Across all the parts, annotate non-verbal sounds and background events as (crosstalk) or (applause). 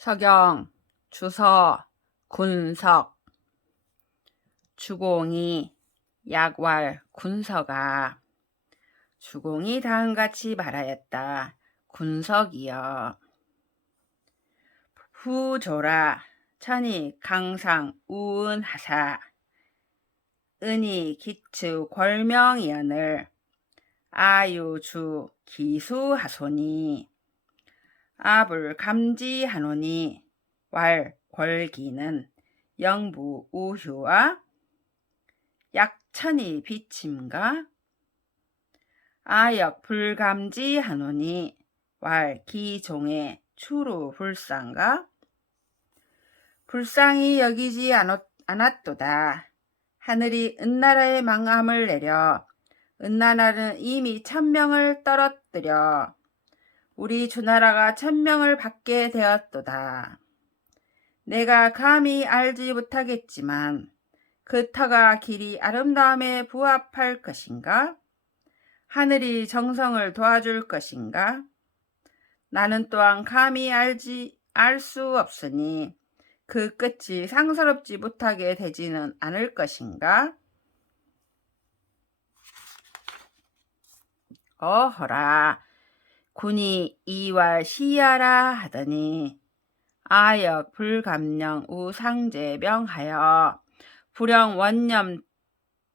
서경, 주서, 군석, 주공이, 약왈, 군서가 주공이 다음같이 말하였다. 군석이여. 후조라 천이 강상 우은 하사 은이 기츠 권명이언을 아유 주 기수 하소니 아불 감지하노니 왈 권기는 영부 우휴와 약천이 비침가 아역 불감지하노니 왈 기종의 추루 불상가 불상이 여기지 않았, 않았도다. 하늘이 은나라의 망함을 내려 은나라는 이미 천명을 떨어뜨려 우리 주나라가 천명을 받게 되었도다. 내가 감히 알지 못하겠지만 그 터가 길이 아름다움에 부합할 것인가? 하늘이 정성을 도와줄 것인가? 나는 또한 감히 알지 알 수 없으니 그 끝이 상스럽지 못하게 되지는 않을 것인가? 어허라, 군이 이왈 시야라 하더니 아역 불감령 우상제 명하여 불영 원념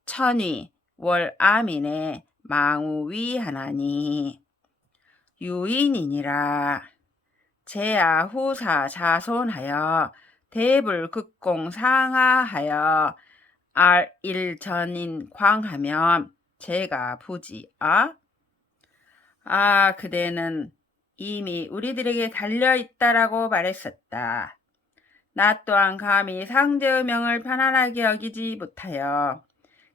천위 월 아민의 망우위 하나니 유인이니라. 제야 후사 자손하여 대불극공 상하하여 알일 전인 광하면 제가 부지아 아 그대는 이미 우리들에게 달려 있다라고 말했었다. 나 또한 감히 상제의 명을 편안하게 여기지 못하여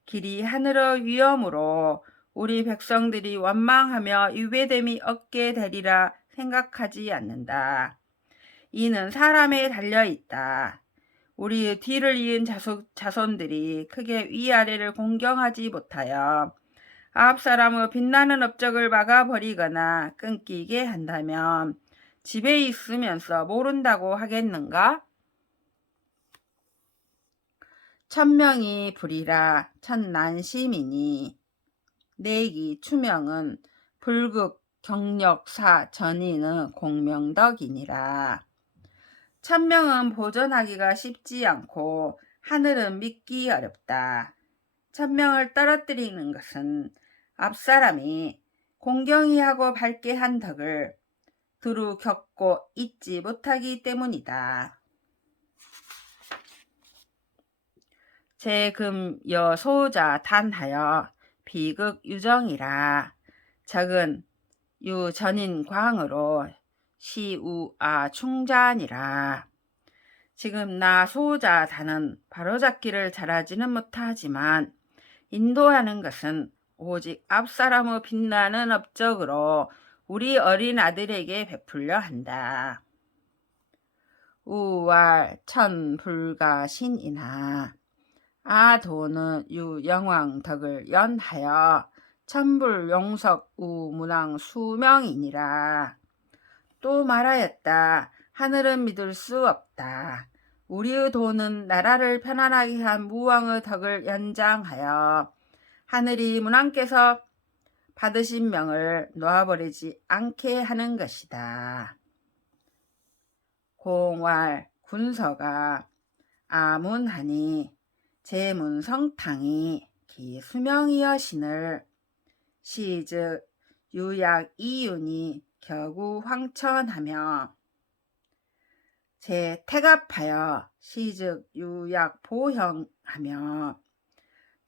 길이 하늘의 위험으로 우리 백성들이 원망하며 유배됨이 없게 되리라 생각하지 않는다. 이는 사람에 달려 있다. 우리의 뒤를 이은 자손, 자손들이 크게 위아래를 공경하지 못하여 앞 사람의 빛나는 업적을 막아버리거나 끊기게 한다면 집에 있으면서 모른다고 하겠는가? 천명이 불이라 천난심이니 내기 추명은 불극 경력사 전인의 공명덕이니라. 천명은 보존하기가 쉽지 않고 하늘은 믿기 어렵다. 천명을 떨어뜨리는 것은 앞사람이 공경히 하고 밝게 한 덕을 두루 겪고 잊지 못하기 때문이다. 제금 여 소자 단하여 비극 유정이라 적은 유 전인 광으로 시우아 충잔이라 지금 나 소자 단은 바로잡기를 잘하지는 못하지만 인도하는 것은 오직 앞사람의 빛나는 업적으로 우리 어린 아들에게 베풀려 한다. 우왈 천불가 신이나 아도는 유영왕 덕을 연하여 천불 용석 우문왕 수명이니라. 또 말하였다. 하늘은 믿을 수 없다. 우리의 도는 나라를 편안하게 한 무왕의 덕을 연장하여 하늘이 문왕께서 받으신 명을 놓아버리지 않게 하는 것이다. 공활 군서가 아문하니 제문성탕이 기수명이여신을 시즉 유약 이윤이 겨구 황천하며 제 태갑하여 시즉 유약 보형하며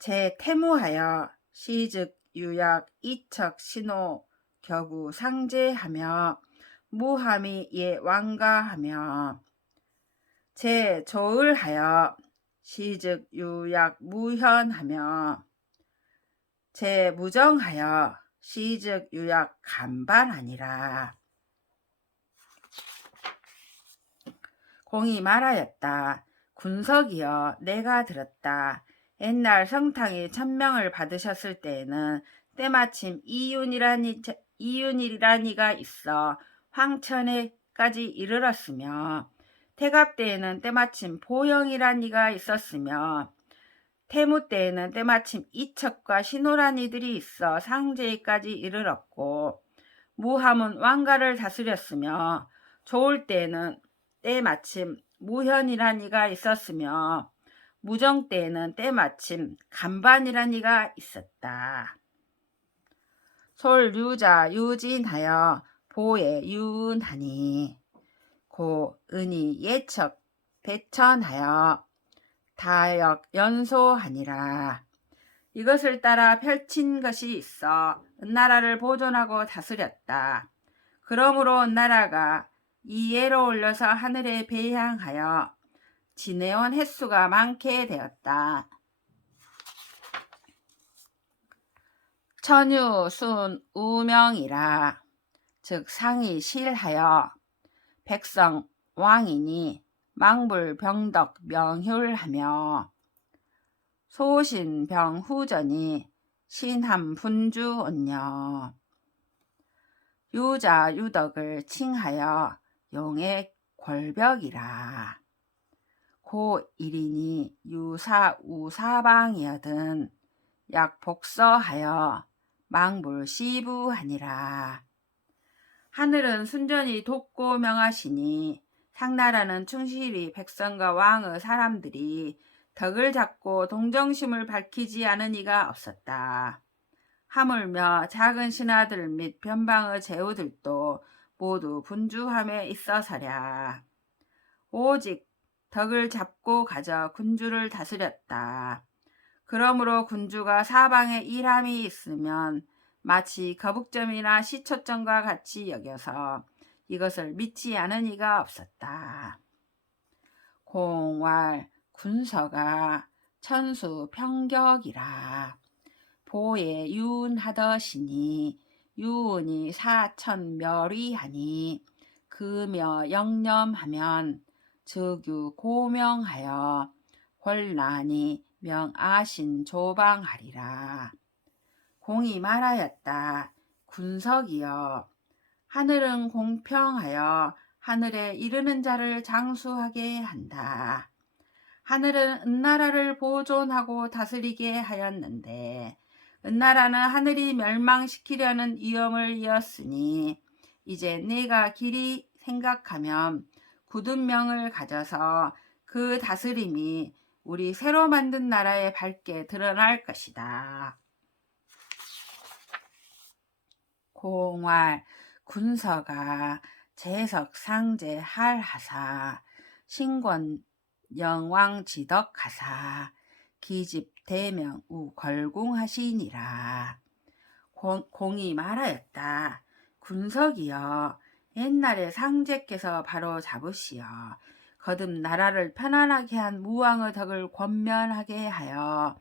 제 태무하여 시즉 유약 이척 신호 겨구 상제하며 무함이 예 왕가하며 제 조을하여 시즉 유약 무현하며 제 무정하여 시즉 유약 간반하니라. 공이 말하였다. 군석이여 내가 들었다. 옛날 성탕이 천명을 받으셨을 때에는 때마침 이윤이라니, 이윤이라니가 있어 황천에까지 이르렀으며 태갑 때에는 때마침 보영이란 이가 있었으며 태무 때에는 때마침 이척과 신호란 이들이 있어 상제까지 이르렀고 무함은 왕가를 다스렸으며 좋을 때에는 때마침 무현이란 이가 있었으며 무정 때에는 때마침 간반이란 이가 있었다. 솔 유자 유진하여 보에 유은하니 고 은이 예척 대천하여 다역 연소하니라. 이것을 따라 펼친 것이 있어 은나라를 보존하고 다스렸다. 그러므로 은나라가 이 예로 올려서 하늘에 배향하여 지내온 횟수가 많게 되었다. 천유, 순, 우명이라. 즉 상이 실하여 백성 왕이니 망불 병덕 명휼하며 소신 병후전이 신함 분주 온녀. 유자 유덕을 칭하여 용의 골벽이라 고 일인이 유사 우사방이여든 약 복서하여 망불 시부하니라 하늘은 순전히 돕고 명하시니 상나라는 충실히 백성과 왕의 사람들이 덕을 잡고 동정심을 밝히지 않은 이가 없었다. 하물며 작은 신하들 및 변방의 제후들도 모두 분주함에 있어서랴. 오직 덕을 잡고 가져 군주를 다스렸다. 그러므로 군주가 사방에 일함이 있으면 마치 거북점이나 시초점과 같이 여겨서 이것을 믿지 않은 이가 없었다. 공활 군서가 천수 평격이라 보에 유운하더시니 유운이 사천 멸위하니 금여 영념하면 즉유 고명하여 권란이 명아신 조방하리라. 공이 말하였다. 군석이여 하늘은 공평하여 하늘에 이르는 자를 장수하게 한다. 하늘은 은나라를 보존하고 다스리게 하였는데 은나라는 하늘이 멸망시키려는 위험을 이었으니 이제 내가 길이 생각하면 굳은 명을 가져서 그 다스림이 우리 새로 만든 나라에 밝게 드러날 것이다. 공활 군서가 재석 상제 할하사 신권 영왕 지덕하사 기집 대명 우 걸궁하시니라 공, 공이 말하였다 군석이여 옛날에 상제께서 바로 잡으시어 거듭 나라를 편안하게 한 무왕의 덕을 권면하게 하여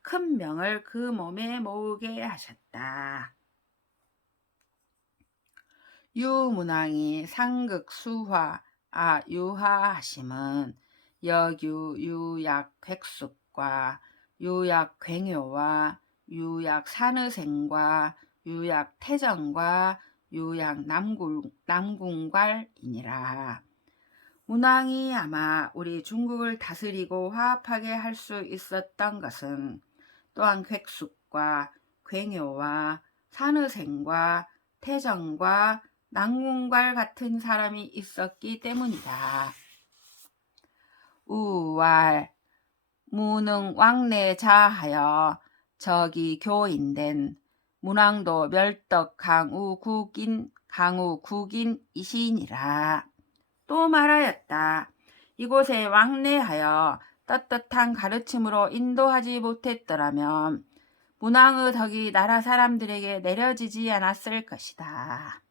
큰 명을 그 몸에 모으게 하셨다. 유문왕이 상극수화 아 유하하심은 여규 유약 획숙과 유약 굉효와 유약 산의생과 유약 태정과 유약 남궁, 남궁괄이니라. 문왕이 아마 우리 중국을 다스리고 화합하게 할 수 있었던 것은 또한 획숙과 굉효와 산의생과 태정과 낭궁괄 같은 사람이 있었기 때문이다. 우왈 무능 왕래 자하여 저기 교인된 문왕도 멸덕 강우 국인 강우 국인 이시니라. 또 말하였다. 이곳에 왕래하여 떳떳한 가르침으로 인도하지 못했더라면 문왕의 덕이 나라 사람들에게 내려지지 않았을 것이다.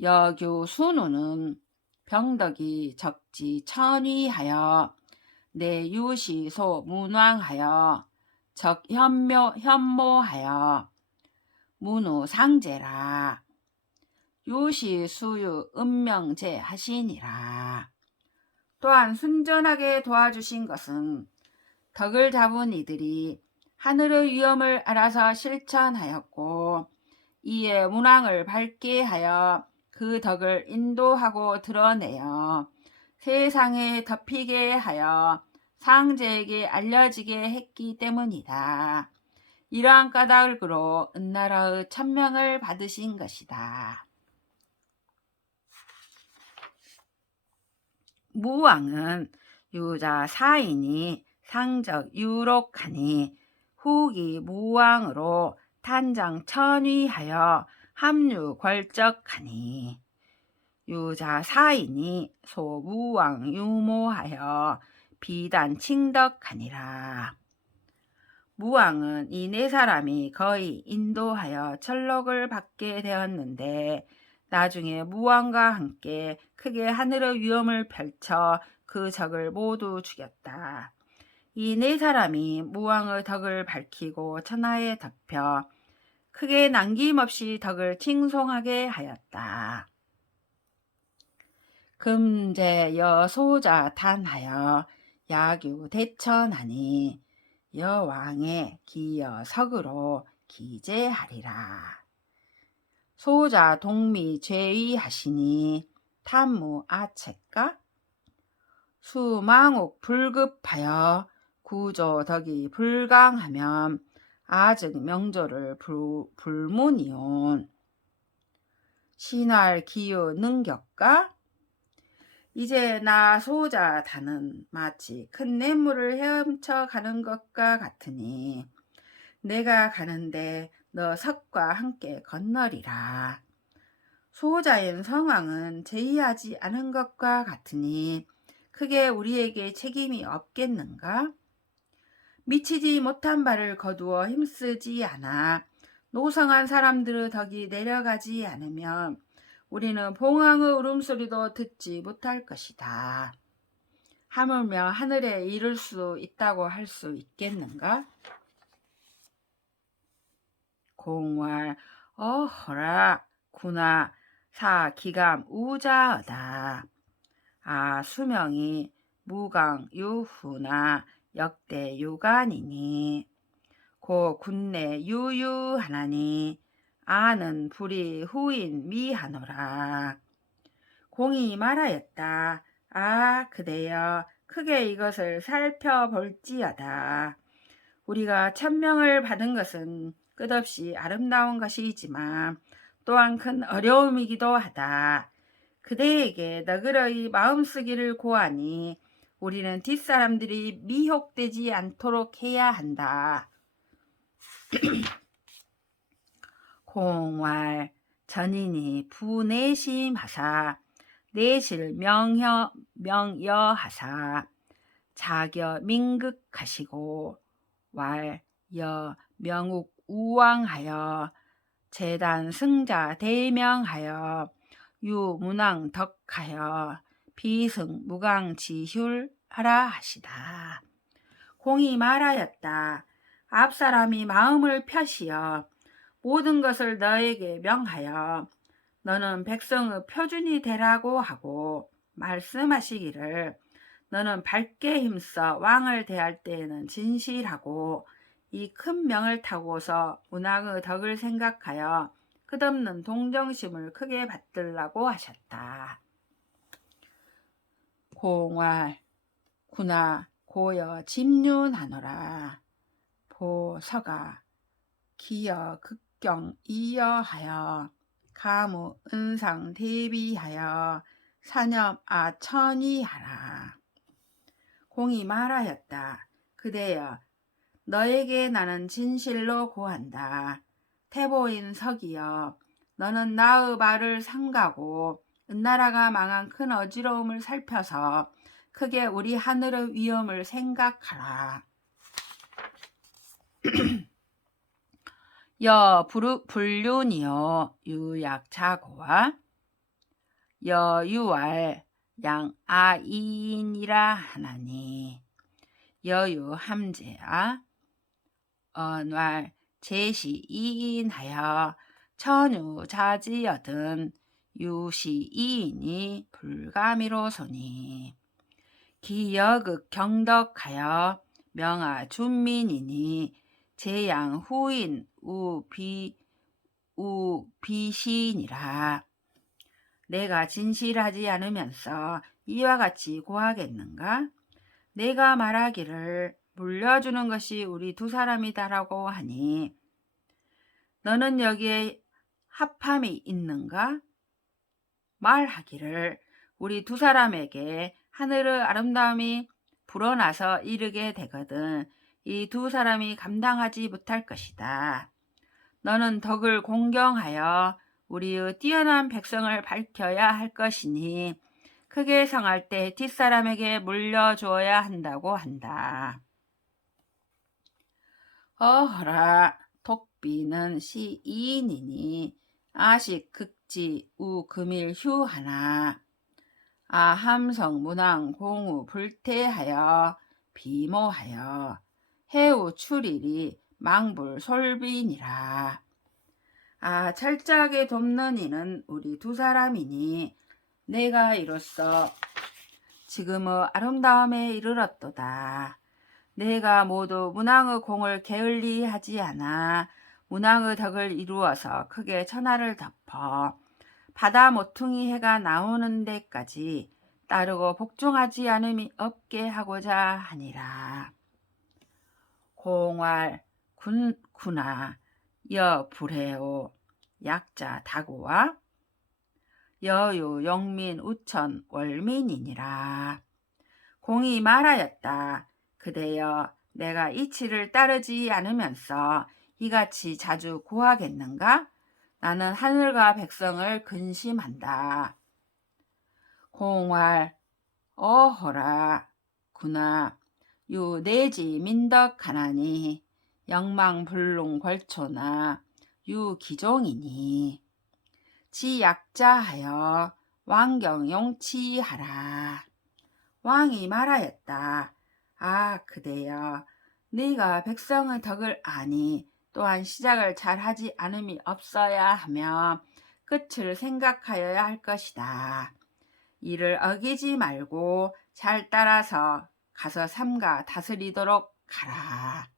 여교 순우는 병덕이 적지 천위하여 내 유시소 문왕하여 적 현묘 현모하여 문우 상제라. 유시 수유 은명제 하시니라. 또한 순전하게 도와주신 것은 덕을 잡은 이들이 하늘의 위엄을 알아서 실천하였고 이에 문왕을 밝게 하여 그 덕을 인도하고 드러내어 세상에 덮이게 하여 상제에게 알려지게 했기 때문이다. 이러한 까닭으로 은나라의 천명을 받으신 것이다. 무왕은 유자 사인이 상적 유록하니 후기 무왕으로 탄장 천위하여 합류 걸적하니 유자 사인이 소무왕 유모하여 비단 칭덕하니라. 무왕은 이 네 사람이 거의 인도하여 천록을 받게 되었는데 나중에 무왕과 함께 크게 하늘의 위험을 펼쳐 그 적을 모두 죽였다. 이 네 사람이 무왕의 덕을 밝히고 천하에 덮여 크게 남김없이 덕을 칭송하게 하였다. 금제 여소자 단하여 야규 대천하니 여왕의 기여석으로 기재하리라. 소자 동미 죄의하시니 탐무 아체까 수망옥 불급하여 구조 덕이 불강하면 아직 명조를 불, 불문이온 신할 기유 능격가 이제 나 소자 다는 마치 큰 냇물을 헤엄쳐 가는 것과 같으니 내가 가는데 너 석과 함께 건너리라. 소자인 성왕은 제의하지 않은 것과 같으니 크게 우리에게 책임이 없겠는가? 미치지 못한 바를 거두어 힘쓰지 않아 노성한 사람들의 덕이 내려가지 않으면 우리는 봉황의 울음소리도 듣지 못할 것이다. 하물며 하늘에 이를 수 있다고 할 수 있겠는가? 공활 어허라 구나 사 기감 우자하다. 아 수명이 무강 유후나 역대 유간이니 고 군내 유유하나니 아는 불이 후인 미하노라. 공이 말하였다. 아 그대여 크게 이것을 살펴볼지어다. 우리가 천명을 받은 것은 끝없이 아름다운 것이지만 또한 큰 어려움이기도 하다. 그대에게 너그러이 마음쓰기를 고하니 우리는 뒷사람들이 미혹되지 않도록 해야 한다. (clears throat) 공활 전인이 부내심하사 내실 명여 명여하사 자겨 민극하시고 왈여 명욱 우왕하여 재단 승자 대명하여 유문왕 덕하여 비승 무강 지휼하라 하시다. 공이 말하였다. 앞사람이 마음을 펴시어 모든 것을 너에게 명하여 너는 백성의 표준이 되라고 하고 말씀하시기를 너는 밝게 힘써 왕을 대할 때에는 진실하고 이 큰 명을 타고서 문왕의 덕을 생각하여 끝없는 동정심을 크게 받들라고 하셨다. 공활 구나 고여 집륜하노라 보서가 기여 극 경 이여하여 가무 은상 대비하여 사념 아천이하라. 공이 말하였다. 그대여 너에게 나는 진실로 고한다. 태보인 석이여 너는 나의 말을 삼가고 은나라가 망한 큰 어지러움을 살펴서 크게 우리 하늘의 위험을 생각하라. (clears throat) 여 부르, 불륜이여 유약자고와. 여유알 양아이인이라 하나니. 여유 함제아 언왈 제시 이인하여. 천유 자지여든 유시 이인이 불가미로소니. 기여극 경덕하여 명아 준민이니 제양 후인 우비 우비신이라 내가 진실하지 않으면서 이와 같이 고하겠는가? 내가 말하기를 물려주는 것이 우리 두 사람이다라고 하니 너는 여기에 합함이 있는가? 말하기를 우리 두 사람에게 하늘의 아름다움이 불어나서 이르게 되거든 이 두 사람이 감당하지 못할 것이다. 너는 덕을 공경하여 우리의 뛰어난 백성을 밝혀야 할 것이니 크게 성할 때 뒷사람에게 물려주어야 한다고 한다. 어허라 독비는 시인이니 아식 극지 우 금일 휴 하나 아함성 문왕 공우 불태하여 비모하여 해우 출일이 망불 솔빈이라 아 철저하게 돕는 이는 우리 두 사람이니 내가 이로써 지금의 아름다움에 이르렀도다. 내가 모두 문왕의 공을 게을리 하지 않아 문왕의 덕을 이루어서 크게 천하를 덮어 바다 모퉁이 해가 나오는 데까지 따르고 복종하지 않음이 없게 하고자 하니라. 공활 군 군아 여 불해오 약자 다고와 여유 영민 우천 월민이니라. 공이 말하였다. 그대여 내가 이치를 따르지 않으면서 이같이 자주 구하겠는가? 나는 하늘과 백성을 근심한다. 공활 어허라 구나 유 내지 민덕하나니 영망불능 걸초나 유 기종이니 지 약자하여 왕경용치하라 왕이 말하였다. 아 그대여 네가 백성의 덕을 아니 또한 시작을 잘하지 않음이 없어야 하며 끝을 생각하여야 할 것이다. 이를 어기지 말고 잘 따라서 가서 삼가 다스리도록 가라.